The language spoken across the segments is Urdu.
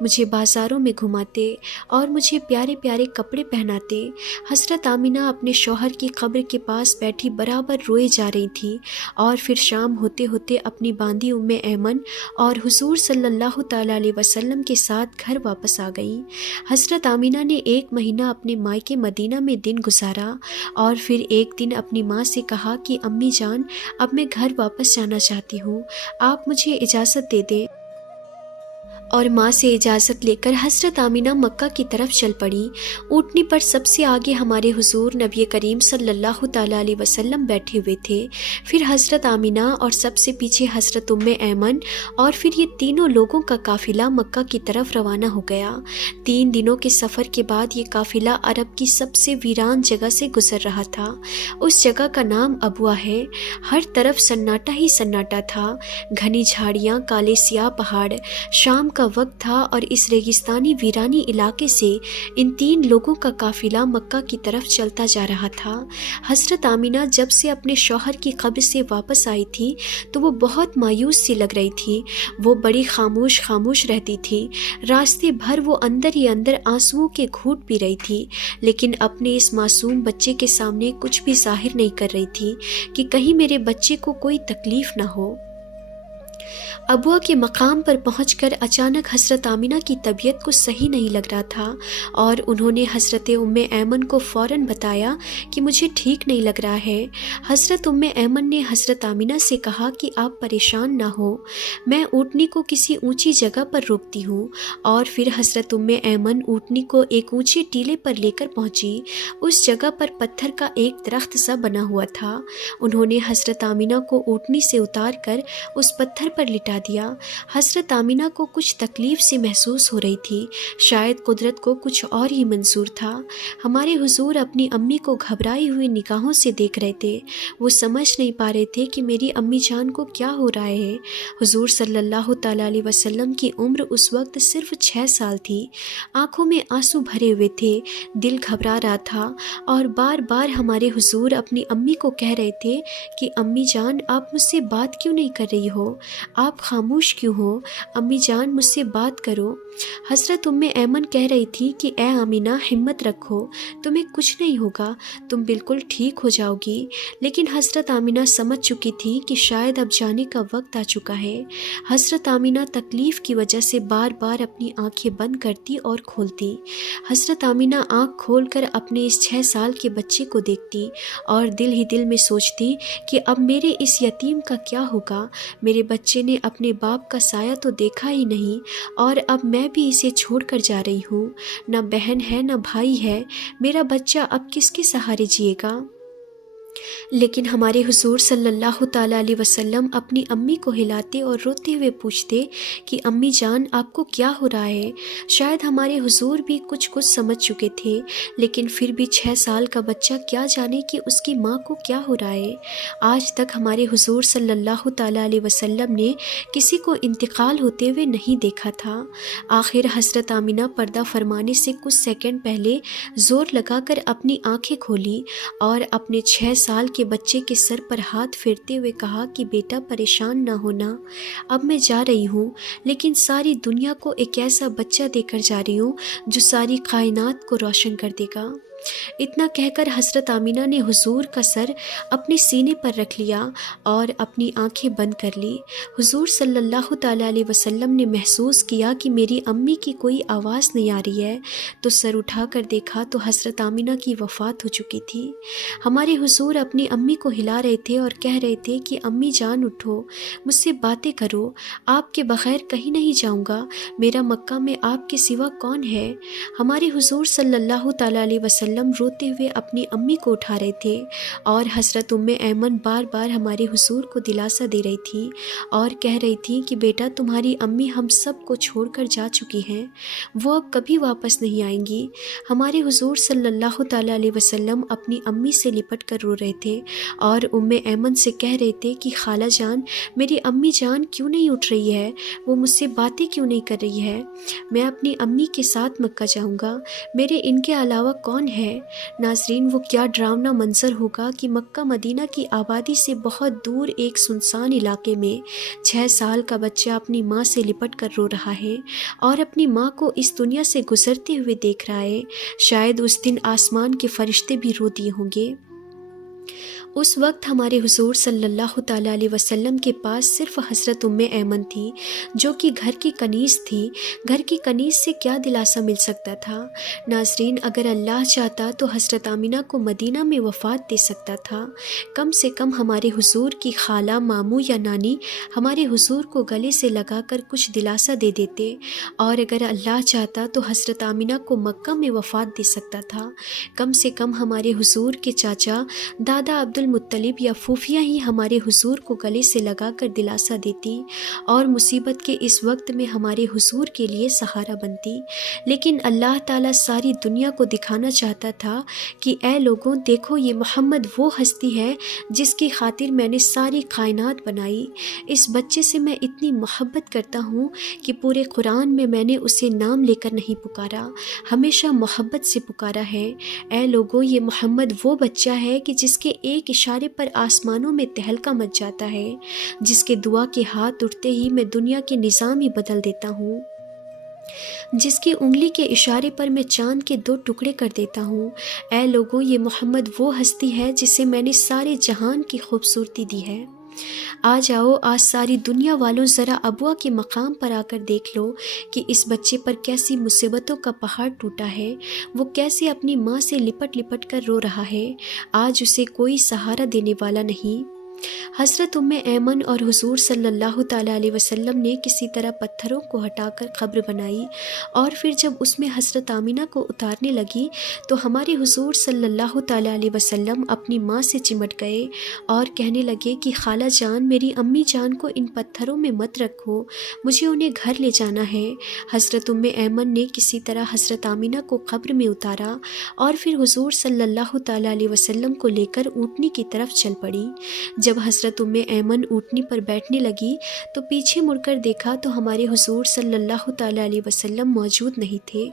مجھے بازاروں میں گھماتے اور مجھے پیارے پیارے کپڑے پہناتے۔ حضرت آمینہ اپنے شوہر کی قبر کے پاس بیٹھی برابر روئے جا رہی تھی، اور پھر شام ہوتے ہوتے اپنی باندی ایمن اور حضور صلی اللہ تعالیٰ علیہ وسلم کے ساتھ گھر واپس آ گئی۔ حضرت آمینہ نے 1 مہینہ اپنے مائکے مدینہ میں دن گزارا، اور پھر ایک دن اپنی ماں سے کہا کہ امی جان، اب میں گھر واپس جانا چاہتی ہوں، آپ مجھے اجازت دے دیں۔ اور ماں سے اجازت لے کر حضرت آمینہ مکہ کی طرف چل پڑی۔ اونٹنی پر سب سے آگے ہمارے حضور نبی کریم صلی اللہ تعالیٰ علیہ وسلم بیٹھے ہوئے تھے، پھر حضرت آمینہ اور سب سے پیچھے حضرت ایمن، اور پھر یہ تینوں لوگوں کا قافلہ مکہ کی طرف روانہ ہو گیا۔ 3 دنوں کے سفر کے بعد یہ قافلہ عرب کی سب سے ویران جگہ سے گزر رہا تھا۔ اس جگہ کا نام ابوا ہے۔ ہر طرف سناٹا ہی سناٹا تھا، گھنی جھاڑیاں، کالے سیاہ پہاڑ۔ شام کا وقت تھا اور اس ریگستانی ویرانی علاقے سے ان 3 لوگوں کا قافلہ مکہ کی طرف چلتا جا رہا تھا۔ حضرت آمینہ جب سے اپنے شوہر کی قبر سے واپس آئی تھی تو وہ بہت مایوس سی لگ رہی تھی۔ وہ بڑی خاموش رہتی تھی۔ راستے بھر وہ اندر ہی اندر آنسوؤں کے گھونٹ پی رہی تھی، لیکن اپنے اس معصوم بچے کے سامنے کچھ بھی ظاہر نہیں کر رہی تھی کہ کہیں میرے بچے کو کوئی تکلیف نہ ہو۔ ابوا کے مقام پر پہنچ کر اچانک حضرت آمینہ کی طبیعت کو صحیح نہیں لگ رہا تھا، اور انہوں نے حضرت ایمن کو فوراً بتایا کہ مجھے ٹھیک نہیں لگ رہا ہے۔ حضرت ایمن نے حضرت آمینہ سے کہا کہ آپ پریشان نہ ہو، میں اونٹنی کو کسی اونچی جگہ پر روکتی ہوں، اور پھر حضرت ایمن اونٹنی کو ایک اونچے ٹیلے پر لے کر پہنچی۔ اس جگہ پر پتھر کا ایک درخت سا بنا ہوا تھا۔ انہوں نے حضرت آمینہ کو اونٹنی سے اتار کر اس پتھر پر لٹا دیا۔ حضرت آمینہ کو کچھ تکلیف سی محسوس ہو رہی تھی، شاید قدرت کو کچھ اور ہی منظور تھا۔ ہمارے حضور اپنی امی کو گھبرائی ہوئی نگاہوں سے دیکھ رہے تھے۔ وہ سمجھ نہیں پا رہے تھے کہ میری امی جان کو کیا ہو رہا ہے۔ حضور صلی اللہ تعالیٰ علیہ وسلم کی عمر اس وقت صرف 6 سال تھی۔ آنکھوں میں آنسو بھرے ہوئے تھے، دل گھبرا رہا تھا، اور بار بار ہمارے حضور اپنی امی کو کہہ رہے تھے کہ امی جان، آپ مجھ سے بات کیوں نہیں کر رہی ہو؟ آپ خاموش کیوں ہو؟ امی جان، مجھ سے بات کرو۔ حضرت ایمن کہہ رہی تھی کہ اے آمینہ، ہمت رکھو، تمہیں کچھ نہیں ہوگا، تم بالکل ٹھیک ہو جاؤ گی۔ لیکن حضرت آمینہ سمجھ چکی تھی کہ شاید اب جانے کا وقت آ چکا ہے۔ حضرت آمینہ تکلیف کی وجہ سے بار بار اپنی آنکھیں بند کرتی اور کھولتی۔ حضرت آمینہ آنکھ کھول کر اپنے اس 6 سال کے بچے کو دیکھتی اور دل ہی دل میں سوچتی کہ اب میرے اس یتیم کا کیا ہوگا؟ میرے بچے نے اپنے باپ کا سایہ تو دیکھا ہی نہیں، اور اب میں بھی اسے چھوڑ کر جا رہی ہوں۔ نہ بہن ہے نہ بھائی ہے، میرا بچہ اب کس کے سہارے جیے گا؟ لیکن ہمارے حضور صلی اللہ تعالیٰ علیہ وسلم اپنی امی کو ہلاتے اور روتے ہوئے پوچھتے کہ امی جان، آپ کو کیا ہو رہا ہے؟ شاید ہمارے حضور بھی کچھ سمجھ چکے تھے، لیکن پھر بھی 6 سال کا بچہ کیا جانے کہ اس کی ماں کو کیا ہو رہا ہے۔ آج تک ہمارے حضور صلی اللہ تعالیٰ علیہ وسلم نے کسی کو انتقال ہوتے ہوئے نہیں دیکھا تھا۔ آخر حضرت آمینہ پردہ فرمانے سے کچھ سیکنڈ پہلے زور لگا کر اپنی آنکھیں کھولی اور اپنے 6 سال کے بچے کے سر پر ہاتھ پھیرتے ہوئے کہا کہ بیٹا، پریشان نہ ہونا، اب میں جا رہی ہوں، لیکن ساری دنیا کو ایک ایسا بچہ دے کر جا رہی ہوں جو ساری کائنات کو روشن کر دے گا۔ اتنا کہہ کر حضرت آمینہ نے حضور کا سر اپنے سینے پر رکھ لیا اور اپنی آنکھیں بند کر لی۔ حضور صلی اللہ تعالیٰ علیہ وسلم نے محسوس کیا کہ میری امی کی کوئی آواز نہیں آ رہی ہے، تو سر اٹھا کر دیکھا تو حضرت آمینہ کی وفات ہو چکی تھی۔ ہمارے حضور اپنی امی کو ہلا رہے تھے اور کہہ رہے تھے کہ امی جان، اٹھو، مجھ سے باتیں کرو، آپ کے بغیر کہیں نہیں جاؤں گا، میرا مکہ میں آپ کے سوا کون ہے؟ ہمارے حضور صلی اللہ تعالیٰ علیہ وسلم روتے ہوئے اپنی امی کو اٹھا رہے تھے، اور حضرت ایمن بار بار ہمارے حضور کو دلاسا دے رہی تھی اور کہہ رہی تھی کہ بیٹا، تمہاری امی ہم سب کو چھوڑ کر جا چکی ہیں، وہ اب کبھی واپس نہیں آئیں گی۔ ہمارے حضور صلی اللہ تعالیٰ علیہ وسلم اپنی امی سے لپٹ کر رو رہے تھے اور ایمن سے کہہ رہے تھے کہ خالہ جان، میری امی جان کیوں نہیں اٹھ رہی ہے؟ وہ مجھ سے باتیں کیوں نہیں کر رہی ہے؟ میں اپنی امی کے ساتھ مکہ جاؤں گا، میرے ان کے علاوہ کون ہے؟ ہے۔ ناظرین، وہ کیا ڈراؤنا منظر ہوگا کہ مکہ مدینہ کی آبادی سے بہت دور ایک سنسان علاقے میں 6 سال کا بچہ اپنی ماں سے لپٹ کر رو رہا ہے اور اپنی ماں کو اس دنیا سے گزرتے ہوئے دیکھ رہا ہے۔ شاید اس دن آسمان کے فرشتے بھی رو دیے ہوں گے۔ اس وقت ہمارے حضور صلی اللہ تعالیٰ علیہ وسلم کے پاس صرف حضرت ایمن تھی، جو کہ گھر کی کنیز تھی۔ گھر کی کنیز سے کیا دلاسا مل سکتا تھا؟ ناظرین، اگر اللہ چاہتا تو حضرت آمینہ کو مدینہ میں وفات دے سکتا تھا۔ کم سے کم ہمارے حضور کی خالہ، ماموں یا نانی ہمارے حضور کو گلے سے لگا کر کچھ دلاسا دے دیتے، اور اگر اللہ چاہتا تو حضرت آمینہ کو مکہ میں وفات دے سکتا تھا۔ کم سے کم ہمارے حضور کے چاچا دادا عبد المطلب یا پھوپھیاں ہی ہمارے حضور کو گلے سے لگا کر دلاسا دیتی اور مصیبت کے اس وقت میں ہمارے حضور کے لیے سہارا بنتی۔ لیکن اللہ تعالیٰ ساری دنیا کو دکھانا چاہتا تھا کہ اے لوگوں، دیکھو یہ محمد وہ ہستی ہے جس کی خاطر میں نے ساری کائنات بنائی۔ اس بچے سے میں اتنی محبت کرتا ہوں کہ پورے قرآن میں نے اسے نام لے کر نہیں پکارا، ہمیشہ محبت سے پکارا ہے۔ اے لوگوں، یہ محمد وہ بچہ ہے کہ جس کے ایک اشارے پر آسمانوں میں تہلکہ مچ جاتا ہے، جس کے دعا کے ہاتھ اٹھتے ہی میں دنیا کے نظام ہی بدل دیتا ہوں، جس کی انگلی کے اشارے پر میں چاند کے 2 ٹکڑے کر دیتا ہوں۔ اے لوگوں، یہ محمد وہ ہستی ہے جسے میں نے سارے جہان کی خوبصورتی دی ہے۔ آج ساری دنیا والوں ذرا ابوا کے مقام پر آ کر دیکھ لو کہ اس بچے پر کیسی مصیبتوں کا پہاڑ ٹوٹا ہے، وہ کیسے اپنی ماں سے لپٹ لپٹ کر رو رہا ہے۔ آج اسے کوئی سہارا دینے والا نہیں۔ حضرت ایمن اور حضور صلی اللہ تعالیٰ علیہ وسلم نے کسی طرح پتھروں کو ہٹا کر قبر بنائی، اور پھر جب اس میں حضرت آمینہ کو اتارنے لگی تو ہمارے حضور صلی اللہ تعالیٰ علیہ وسلم اپنی ماں سے چمٹ گئے اور کہنے لگے کہ خالہ جان، میری امی جان کو ان پتھروں میں مت رکھو، مجھے انہیں گھر لے جانا ہے۔ حضرت ایمن نے کسی طرح حضرت آمینہ کو قبر میں اتارا اور پھر حضور صلی اللہ تعالیٰ علیہ وسلم کو لے کر اونٹنی کی طرف چل پڑی۔ جب حضرت ایمن اونٹنی پر بیٹھنے لگی تو پیچھے مڑ کر دیکھا تو ہمارے حضور صلی اللہ تعالیٰ علیہ وسلم موجود نہیں تھے۔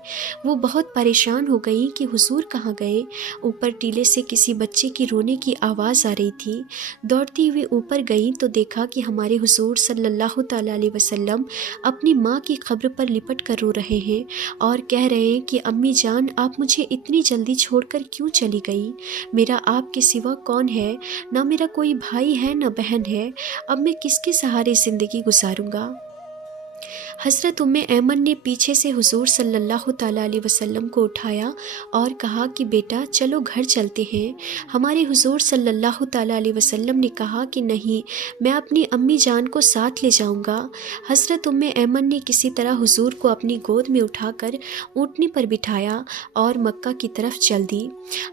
وہ بہت پریشان ہو گئیں کہ حضور کہاں گئے۔ اوپر ٹیلے سے کسی بچے کی رونے کی آواز آ رہی تھی۔ دوڑتی ہوئی اوپر گئیں تو دیکھا کہ ہمارے حضور صلی اللہ تعالیٰ علیہ وسلم اپنی ماں کی قبر پر لپٹ کر رو رہے ہیں اور کہہ رہے ہیں کہ امی جان، آپ مجھے اتنی جلدی چھوڑ کر کیوں چلی گئی؟ میرا آپ کے سوا کون ہے؟ نہ میرا کوئی بھائی ہے نہ بہن ہے، اب میں کس کے سہارے زندگی گزاروں گا؟ حضرت ایمن نے پیچھے سے حضور صلی اللہ تعالیٰ علیہ وسلم کو اٹھایا اور کہا کہ بیٹا چلو گھر چلتے ہیں۔ ہمارے حضور صلی اللہ تعالیٰ علیہ وسلم نے کہا کہ نہیں، میں اپنی امی جان کو ساتھ لے جاؤں گا۔ حضرت ایمن نے کسی طرح حضور کو اپنی گود میں اٹھا کر اونٹنی پر بٹھایا اور مکہ کی طرف چل دی۔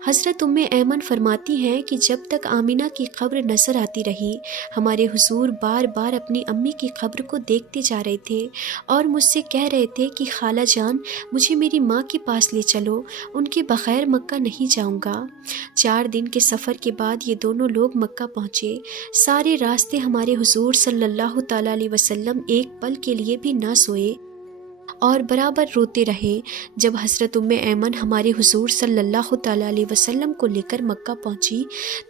حضرت ایمن فرماتی ہیں کہ جب تک آمینہ کی قبر نظر آتی رہی، ہمارے حضور بار بار اپنی امی کی قبر کو دیکھتے جا رہے تھے اور مجھ سے کہہ رہے تھے کہ خالہ جان، مجھے میری ماں کے پاس لے چلو، ان کے بغیر مکہ نہیں جاؤں گا۔ 4 دن کے سفر کے بعد یہ دونوں لوگ مکہ پہنچے۔ سارے راستے ہمارے حضور صلی اللہ تعالیٰ علیہ وسلم ایک پل کے لیے بھی نہ سوئے اور برابر روتے رہے۔ جب حضرت ایمن ہمارے حضور صلی اللہ تعالیٰ علیہ وسلم کو لے کر مکہ پہنچی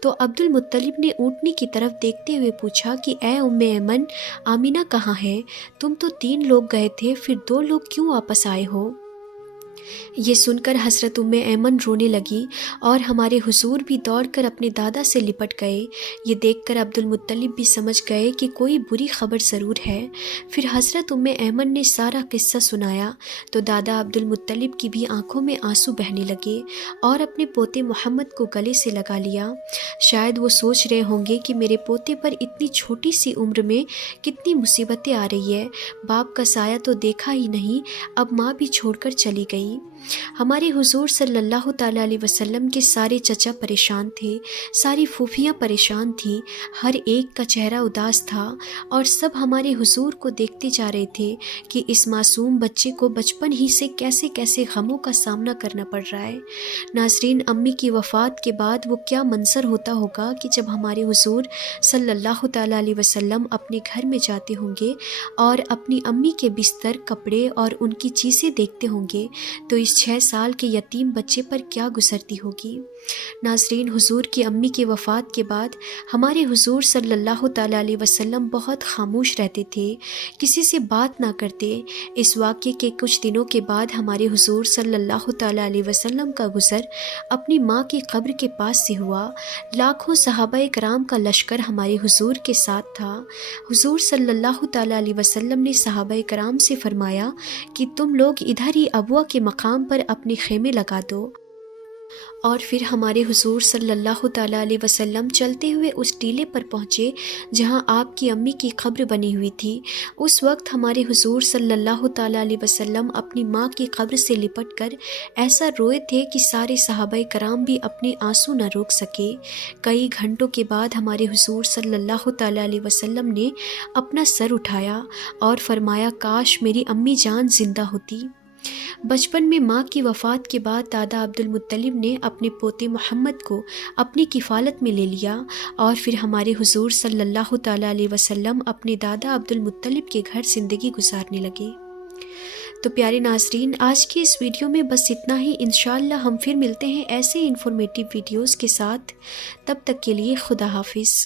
تو عبد المطلب نے اونٹنی کی طرف دیکھتے ہوئے پوچھا کہ اے ایمن، آمینہ کہاں ہے؟ تم تو 3 لوگ گئے تھے، پھر 2 لوگ کیوں واپس آئے ہو؟ یہ سن کر حضرت ایمن رونے لگی اور ہمارے حضور بھی دوڑ کر اپنے دادا سے لپٹ گئے۔ یہ دیکھ کر عبد المطلب بھی سمجھ گئے کہ کوئی بری خبر ضرور ہے۔ پھر حضرت ایمن نے سارا قصہ سنایا تو دادا عبد المطلب کی بھی آنکھوں میں آنسو بہنے لگے اور اپنے پوتے محمد کو گلے سے لگا لیا۔ شاید وہ سوچ رہے ہوں گے کہ میرے پوتے پر اتنی چھوٹی سی عمر میں کتنی مصیبتیں آ رہی ہے، باپ کا سایہ تو دیکھا ہی نہیں، اب ماں بھی چھوڑ کر چلی گئی۔ ہمارے حضور صلی اللہ تعالیٰ علیہ وسلم کے سارے چچا پریشان تھے، ساری پھوپھیاں پریشان تھیں، ہر ایک کا چہرہ اداس تھا اور سب ہمارے حضور کو دیکھتے جا رہے تھے کہ اس معصوم بچے کو بچپن ہی سے کیسے کیسے غموں کا سامنا کرنا پڑ رہا ہے۔ ناظرین، امی کی وفات کے بعد وہ کیا منظر ہوتا ہوگا کہ جب ہمارے حضور صلی اللہ تعالیٰ علیہ وسلم اپنے گھر میں جاتے ہوں گے اور اپنی امی کے بستر، کپڑے اور ان کی چیزیں دیکھتے ہوں گے۔ تو اس 6 سال کے یتیم بچے پر کیا گزرتی ہوگی۔ ناظرین، حضور کی امی کی وفات کے بعد ہمارے حضور صلی اللہ تعالیٰ علیہ وسلم بہت خاموش رہتے تھے، کسی سے بات نہ کرتے۔ اس واقعے کے کچھ دنوں کے بعد ہمارے حضور صلی اللہ تعالیٰ علیہ وسلم کا گزر اپنی ماں کی قبر کے پاس سے ہوا۔ لاکھوں صحابہ کرام کا لشکر ہمارے حضور کے ساتھ تھا۔ حضور صلی اللہ تعالیٰ علیہ وسلم نے صحابہ کرام سے فرمایا کہ تم لوگ ادھر ہی ابوا کے مقام پر اپنے خیمے لگا دو، اور پھر ہمارے حضور صلی اللہ تعالیٰ علیہ وسلم چلتے ہوئے اس ٹیلے پر پہنچے جہاں آپ کی امی کی قبر بنی ہوئی تھی۔ اس وقت ہمارے حضور صلی اللہ تعالیٰ علیہ وسلم اپنی ماں کی قبر سے لپٹ کر ایسا روئے تھے کہ سارے صحابہ کرام بھی اپنے آنسو نہ روک سکے۔ کئی گھنٹوں کے بعد ہمارے حضور صلی اللہ تعالیٰ علیہ وسلم نے اپنا سر اٹھایا اور فرمایا، کاش میری امی جان زندہ ہوتی۔ بچپن میں ماں کی وفات کے بعد دادا عبد المطلب نے اپنے پوتے محمد کو اپنی کفالت میں لے لیا، اور پھر ہمارے حضور صلی اللہ تعالیٰ علیہ وسلم اپنے دادا عبد المطلب کے گھر زندگی گزارنے لگے۔ تو پیارے ناظرین، آج کی اس ویڈیو میں بس اتنا ہی۔ انشاءاللہ ہم پھر ملتے ہیں ایسے انفارمیٹیو ویڈیوز کے ساتھ۔ تب تک کے لیے خدا حافظ۔